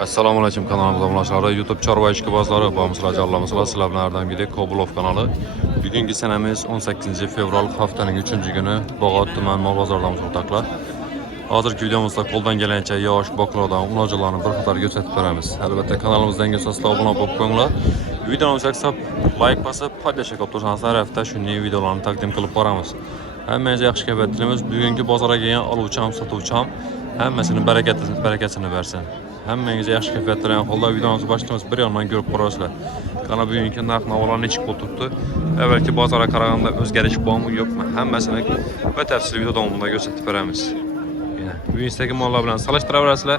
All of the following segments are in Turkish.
Assalomu alaykum kanalımıza munosiblar. YouTube Chorva ishqibozlari va misrajallarimiz sizlar bilan ardam gidek Kobulov kanali. Bugungi sanamiz 18 fevral haftaning 3-kuni Bog'ot tuman mol bozoridamiz o'rtoqlar. Hozirgi videomizda qo'ldan kelgancha yosh boklardan unojolarni bir qator ko'rsatib beramiz. Albatta kanalimizdan sizlar obuna bo'lib qo'yinglar. Videomiz yoqsa like bosib, paylaşib o'tirsangiz har hafta shunday videolarni taqdim qilib boramiz. Hammangizga yaxshi kayfiyat tilaymiz. Bugungi bozorga kelgan oluvchi ham sotuvchi ham hammasini barakasini bersin. Hammangizga yaxshi kayfiyat tilayman. Holda videomizni boshlaymiz. Bir yondan ko'rib borasizlar. Qana bugungi narx-navolar nechik bo'lib turibdi? Avvalgi bozorga qaraganda o'zgarish bormi, yo'qmi? Hammasini batafsil video davomida ko'rsatib beramiz. Bugungi mollar bilan solishtiraverasizlar.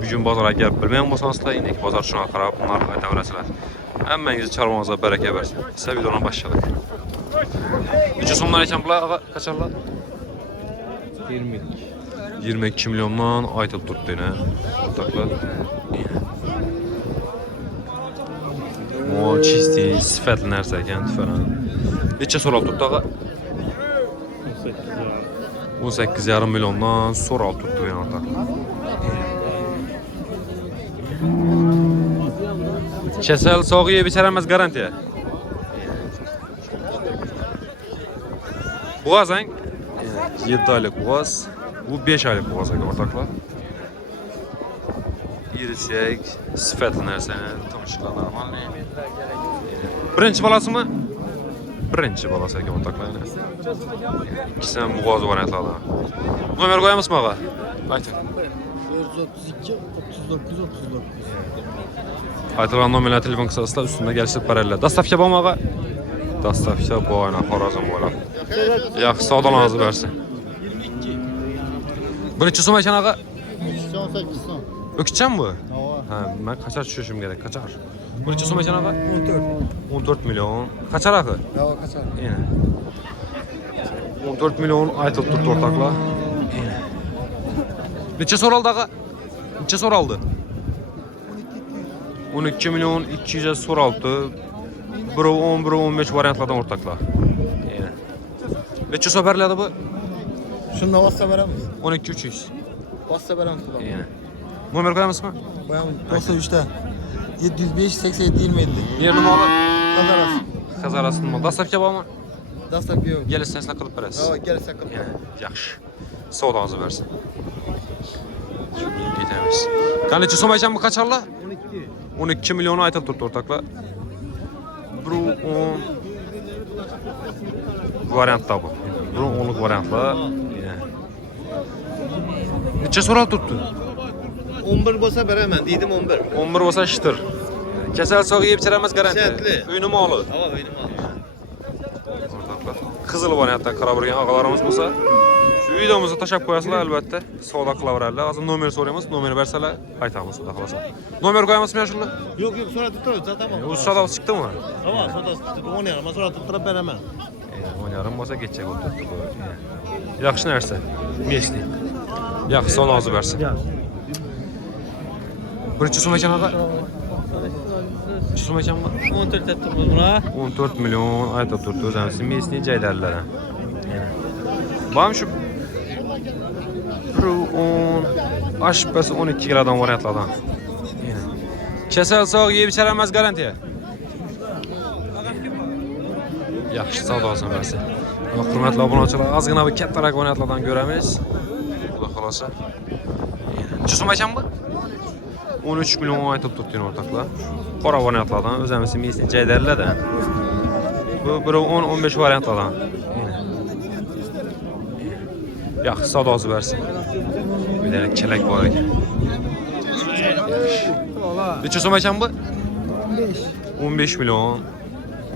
Bugun bozorga kelib bilmagan bo'lsangizlar, endi bozor shuna qarab narx aytaverasizlar. Hammangizga chorvangizga baraka bersin. Siz videoni boshladik. Necha so'mdan ekan bular? Qachonlar? 22 milyondan aytib turibdi yana. O'rtoqlar. Mol чистый, sifatli narsa ekan, falan. Necha so'rab turibdi aqa? 18,5 milyondan so'rab turibdi yana o'rtoqlar. Kasal sog'ib yeb icharamas garantiya. Boğazang 7 oylik boğaz, bu 5 oylik boğaz ekan o'rtoqlar. Yirisak, sifatli narsani tomchilar normal. Birinchi bolasimi? Birinchi bolasi ekan o'rtoqlar. İkisi ham boğaz variantlarda. Nomer qo'yamizmi aqa? Ayting. 432 39 39. Aytilgan nomerlar telefon qisasida ustunda kelishib beradilar. Dastavka bormi aqa? Dastavka bo'yna Xorazm bo'ladi. Yaxshi savdolarınızı versin. 22. Bu necha so'm ekan aqa? 18 so'm. O'kichan bu? Ha, Ben kaçar tushishim kerak, kaçar. Bu necha so'm ekan aqa? 14. 14 milyon. Kaçar aqa? Ha, kaçar. Yine. 14 milyon aytib turibdi o'rtoqlar. Yine. Necha so'raldi aqa? Necha so'raldi? 12 milyon 200 so'raldi. Biri 10, biri 15 variantlardan o'rtoqlar. Yine. Necha so'm beriladi bu? Shunda vassa beramiz. 12 300. Vassa beramiz. Yine. Nomer qo'yamizmi? Qo'yamiz. 93 ta 705 87 27. Yerni moli? Qazaras. Qazarasini mol. Dastavka bormi? Dastavka yo'q. Gelirsen qilib berasiz. Ha, kelsa qilib. Yaxshi. Savdoңызı bersin. Ketamiz. Qancha so'm ekan bu qachonlar? 12. 12 milyon aytib turibdi o'rtoqlar. 10 variantda bu. 10'luk variantlar. Necha so'rab turibdi? 11 bo'lsa beraman, dedim 11. 11 bo'lsa shitir. Kasal sog'ib yeb chiramas garantiya. Shartli. Uyni moli. Ha, o'yini mol. O'rtoqlar. Qizil variantda qarab turgan og'alarimiz bo'lsa, shu videomizni tashab qo'yasizlar albatta. Savdo qilaveradilar. Hozir nomer so'raymiz, nomer bersalar aytamiz xudo xohlasa. Nomer qo'yamizmi yoshlar? Yo'q, so'ratib turib, sataman. O'zi savdo chiqdimi? Ha, so'ratib 10 yarim, so'ratib turib beraman. 10 yarim bo'lsa ketchak o'tiribdi bu. Yaxshi narsa. Mesni. Yaxshi savdoңызı bersin. Birinchi so'm ekan aqa? Necha so'm ekan bu? 14 etdim buna. 14 milyon aytib turibdi o'zimiz mesni joylardan. Bam shu 10 aşpası 12 kilodan variantlardan. Kasal sog' yeb icharamas garantiya. Yaxshi savdosin bersin. Hurmatli obunachilar, ozgina bir kattaroq variantlardan ko'ramiz. Xudo xolasa. Necha so'm ekan bu? 13 milyon aytib turibdi o'rtoqlar. Qora variantlardan o'zimiz mesni joylardan. Bu 10-15 variantlardan. Yaxshi savdosi bersin. Bir tane kelak bor ekan. Necha so'm ekan bu? 15 milyon.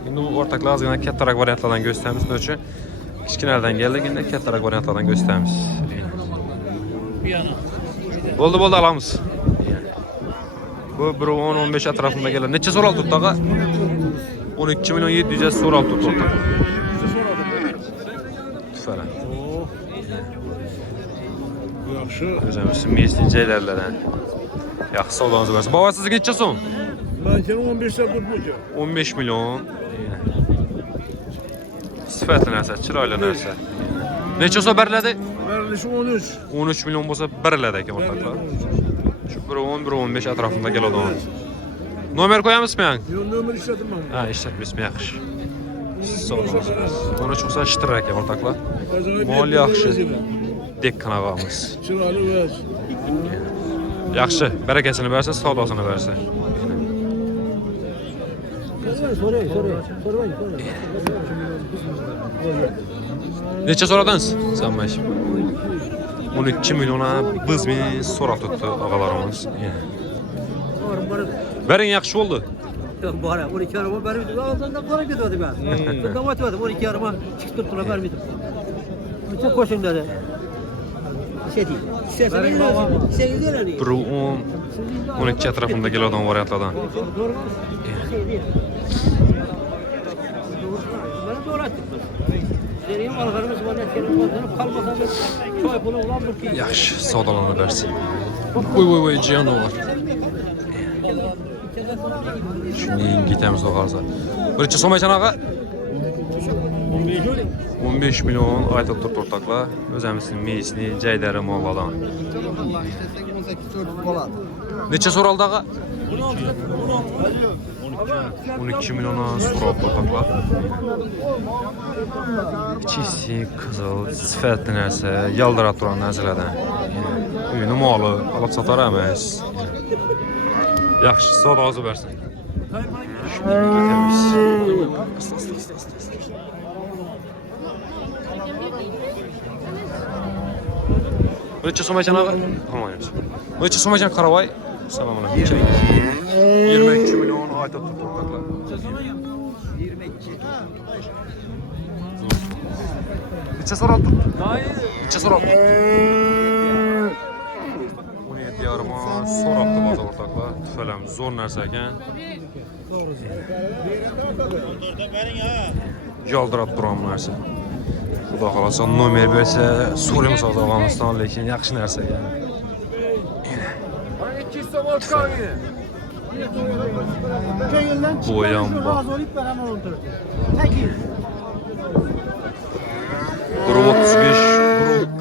Endi bu o'rtoqlar ozgina kattaroq variantlardan ko'rsatamiz. Nima uchun? Kichkinalardan keldik, endi kattaroq variantlardan ko'rsatamiz. Bo'ldi alamiz. Bu 10-15 atrofida keladi. Necha so'raldi turibdi aqa? 12 milyon 700 so'raldi turibdi. Falan. Yaxshi. O'zimiz mesni joylardan. Yaxshi savdoңызı bersin. Baba sizga necha so'm? Ben seni 15 ta tutmayacağım. 15 milyon. Sifatli narsa, chiroyli narsa. Necha so'm beriladi? Veriliş 13. 13 milyon bo'lsa beriladi ekan o'rtoqlar. Shu 1-10-1-15 atrofida keladigan. Nomer qo'yamizmi? Yo'q, nomer ishlatilmagan. Ha, ishlatmaysiz, yaxshi. Buni chiqsa shitir ekan o'rtoqlar. Mol yaxshi. Dekkan og'amiz. Chiroyli o'z. Yaxshi, barakasini bersa, savdosini bersa. Necha so'radingiz? Sanmash. 12 million bizmi so'rab tutdi og'alarimiz. Bering yaxshi bo'ldi. Bora, 12 arama bermedi. Ağzından para gidiyordu ben. Bundan atıyordu. 12 arama çıktı tuttular vermedi. Bütün koşun dedi. Şey değil. Sen gidiyor hani. 12 atrofida keladigan variantlardan. Şey değil. Bana doğru attık. Seriye mallarımız var. Kalmasa da çoğu bunu ulan bu. Yaxshi, savdolanib bersin. Voy, jiyani bor. Shundan ketamiz o'g'alsa. Birinchi so'm aytsan aqa? 15 million aytib turibdi o'rtoqlar. O'zimizning meyisni, jaydari mollardan. Necha so'raldi aqa? 12 milliondan so'rabdi o'rtoqlar. Ichisi qizil, sifatli narsa, yaldirab turgan narsalardan. Uyni moli, olib sotar emas. Yaxshi, savdosi bersin. Ketamiz. Necha so'm aytsan aqa? Olmaymiz. Necha so'm aytsan qaravoy? Assalomu alaykum. 22 million aytib turibdi o'rtoqlar. 22. Necha so'raldi? Necha so'raldi? 17 yarım so'rabdi bozor o'rtoqlar. Tufalam zo'r narsa ekan. Yaldirab turgan narsa. Xudo xolasa nomer bersa so'raymiz Afg'oniston, lekin yaxshi narsa ekan. Bo'yam bor. 1.35,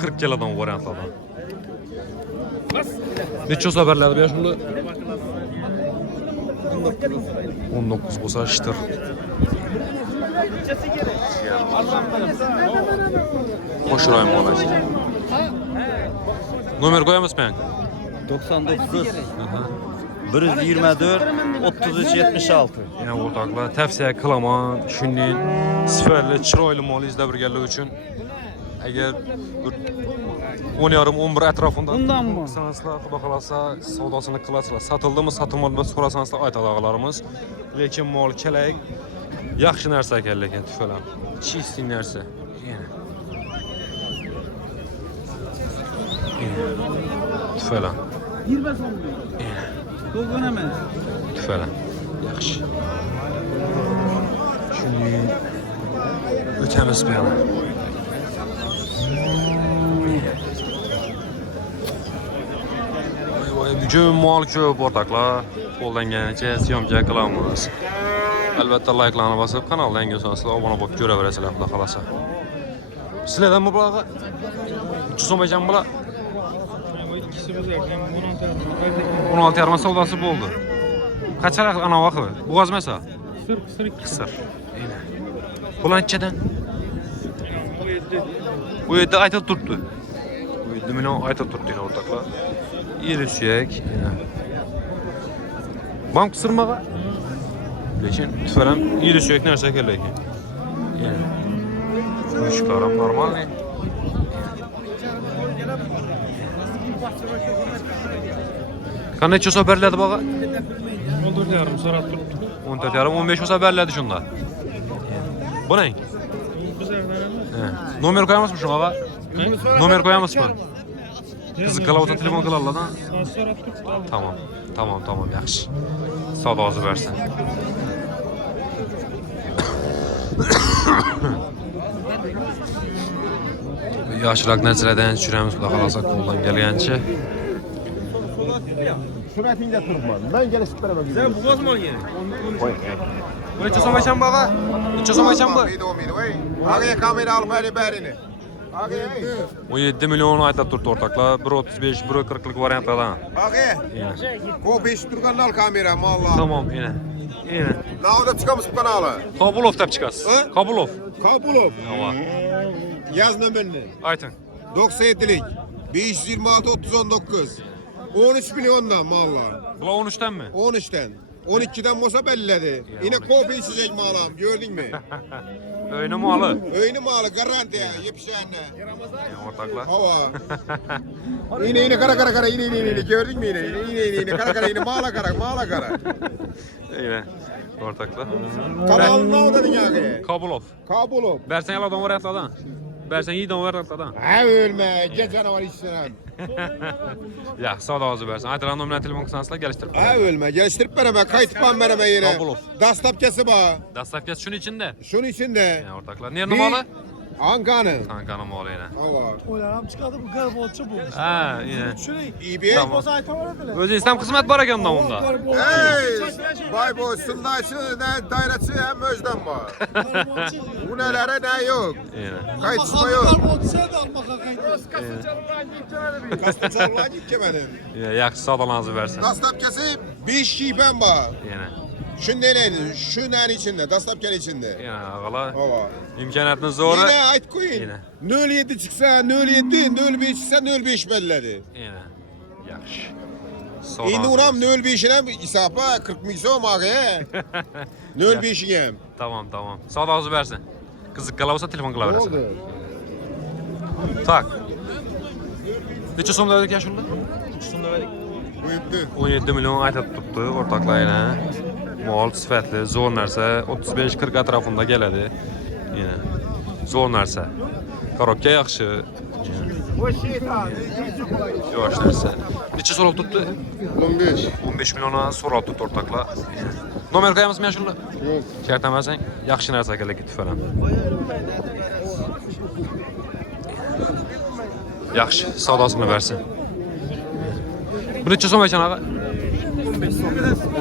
40 keladigan variantlardan. Necha so'm beriladi bu shunda? 19 bo'lsa shitir. Qo'shirayim bo'ladi. Nomer qo'yamizmi? 99 124 33 76. Yani o'rtoqlar, tavsiya qilaman. Shunday sifatli, chiroyli mol izlab birgalar uchun agar 10.5-11 atrofida Undanmi? Sanaslar xudo xolasa savdosini qilasizlar. Satildimi, sotildimi so'rasangiz aytadi og'alarimiz. Lekin mol kerak. Yaxshi narsa ekan lekin tufalam. Chisti narsa. Tufalam. 20 so'm. To'g'ri emas. Tufalam. Yaxshi. Shuni o'tamiz bu yana. Bugun mol ko'p o'rtoqlar. Qo'llanganicha syomka qilamiz. Albatta like'larni bosib, kanalga yangi bo'lsangiz obuna bo'lib ko'raverasizlar, xudo xolasa. Sizlardan bu bularga 3 so'm ekan bular. 16 yarım savdosi bo'ldi. Qanchalar ana vaqti? Bo'g'azmasa? Qisir. Bulanchadan. Bu yerda aytib turibdi. Bu yerda million aytib turibdi o'rtoqlar. Yeri suyak. Bank qisirmaga. Lekin tufalam yeri suyak narsa ekan lekin. Mushuklar ham normal. Qanday cho'sa beriladi baga? 14,5 so'rab turibdi. 14,5 bo'lsa beriladi shunda. Bu ne? Nomer qo'yamizmi shunaqa? Nomer qo'yamizmi? Qiziq qilib telefon qilarlar-da. So'rab turibdi. Tamam, yaxshi. Savdosi bersin. Yoshroq narsalardan tushiramiz, xudo xolasa qo'ldan kelgancha. Suratingda turibman. Men kelishib beraman. Sen bo'g'azmi olgan? Necha so'm aytsan baga? Necha so'm aytsan bu? Amigo, ey. Aga kamera olib berini. 17 milyon aytab turibdi o'rtoqlar. 1.35, 1.40lik variantlardan. Kopiş turganlar kamera mallar. Tamam, yine. Yine. Nağda çıkamış bu kanalı. Kabulov deb chiqasiz. Ha? Kabulov. Kabulov. Tamam. Yaz nömerini. Ayting. 97'lik. 526 319. 13 milyondan mallar. Bular 13'ten mi? 13'ten. 12'den olsa belledi. Yine kopi içecek malam gördün mü? Öyle malı. Öyle malı garanti ya yepşenle. Ortaklar. Hava. Yine kara yine gördün mü yine kara yine mala kara. Yine. Ortaklar. Kanalın ne oldu dünyaya? Kabulov. Kabulov. Bersen yalan variantlardan. Bersen yiyden variantlardan. Ha ölme gel canavar içsin. Ya, sağ ol bersen. Aytıran nominal telefon kısansızlar geliştirip. Ha ölme geliştirip vereme kayıtıpan vereme yine. Kabulov. Dastapkesi bağ. Dastavkaz şunun içinde. Şunun içinde. Ya ortaklar. Nerede malı? Ankanı. Kankanın malı yine. Hava. Oyaram çıkardı bu kadar bolça bu. Ha, yine. Şurayı. İyi bir. Tamam. Aytam öyle. Özü İslam kısmet var ekan onda. Hey! Vay bu sındayçı ne dairesi hem özden var. Bu nelere ne yok. Yine. Kayıtışma yok. Kastıçarlığa git ki benim. Ya, yaxşı sağdalanızı versin. Dastapkesi 5 şipen var. Yine. Şu nelerin, şu nenin içinde, dastapken içinde. Yine ağala. Hava. İmkaniyetiniz zor. Yine ait koyun. Yine. 07 çıksa 07, 05 çıksa 05 belledi. Yine. Yaxşı. Şimdi unam 05'ine isapa 40 milyon olmak he. 05'i hem. Tamam. Sağdalanızı versin. Kızık kalabasa telefon kılaversin. Tak. Neçə so'm verdik ya şunda? Buyurdu. 17 milyon aytab tuttu ortaklarıyla. Mal sifatli, zo'r narsa 35-40 atrofunda keladi. Yine. Zo'r narsa. Korobka yaxshi. Yosh narsa. Necha so'rab tutdi? 15. 15 milyona so'rab tutdi o'rtoqlar. Nomer qo'yamizmi ya shunda? Yo'q. Kertamasang, yaxshi narsa kerak falan. Yaxshi, savdosini bersin. Bu necha so'm ekan ağa?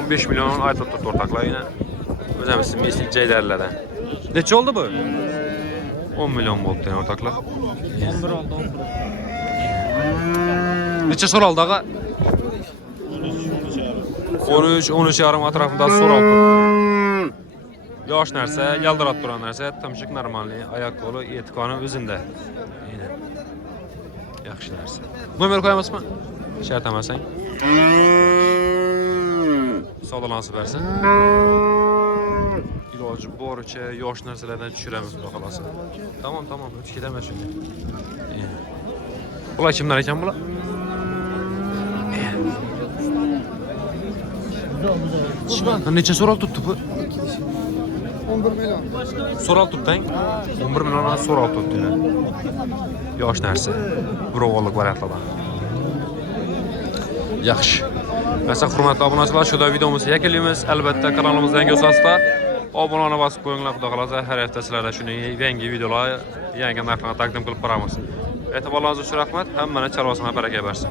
15 milyon aytab turibdi o'rtoqlar yine. O'zimiz meslik joylardan. Necha oldu bu? 10 milyon bo'ldi o'rtoqlar. 11 oldu. Necha so'raldi ağa? 13 yarım atrofida so'raldi. Yosh narsa, yaldirab turgan narsa, tumshik normalniy, oyoq qo'li, etikoni o'zinde. Yine. Yaxshi narsa. Nomer qo'yamizmi? Shart emasang. Savdolansa bersin. Iloji boricha yosh narsalardan tushiramiz xudo xolasa. Tamam, o'tib ketaman shunga. Bular kimlar ekan bular? Necha so'rab tutdi bu? 11 milyon. So'rab tutding? 11 milliondan so'rab tutdi. Yosh narsa. Birovolik variantlardan. Yaxshi. Mesela hurmatli obunachilar, shu videomizni yakunlaymiz. Albatta kanalimizga yangi bo'lsangizlar, obunani bosib qo'yinglar, xudo xolasa har hafta sizlarga shunday yangi videolar, yangi narxlarni taqdim qilib boramiz. E'tiborlaringiz uchun rahmat. Hammani chorvasiga baraka bersin.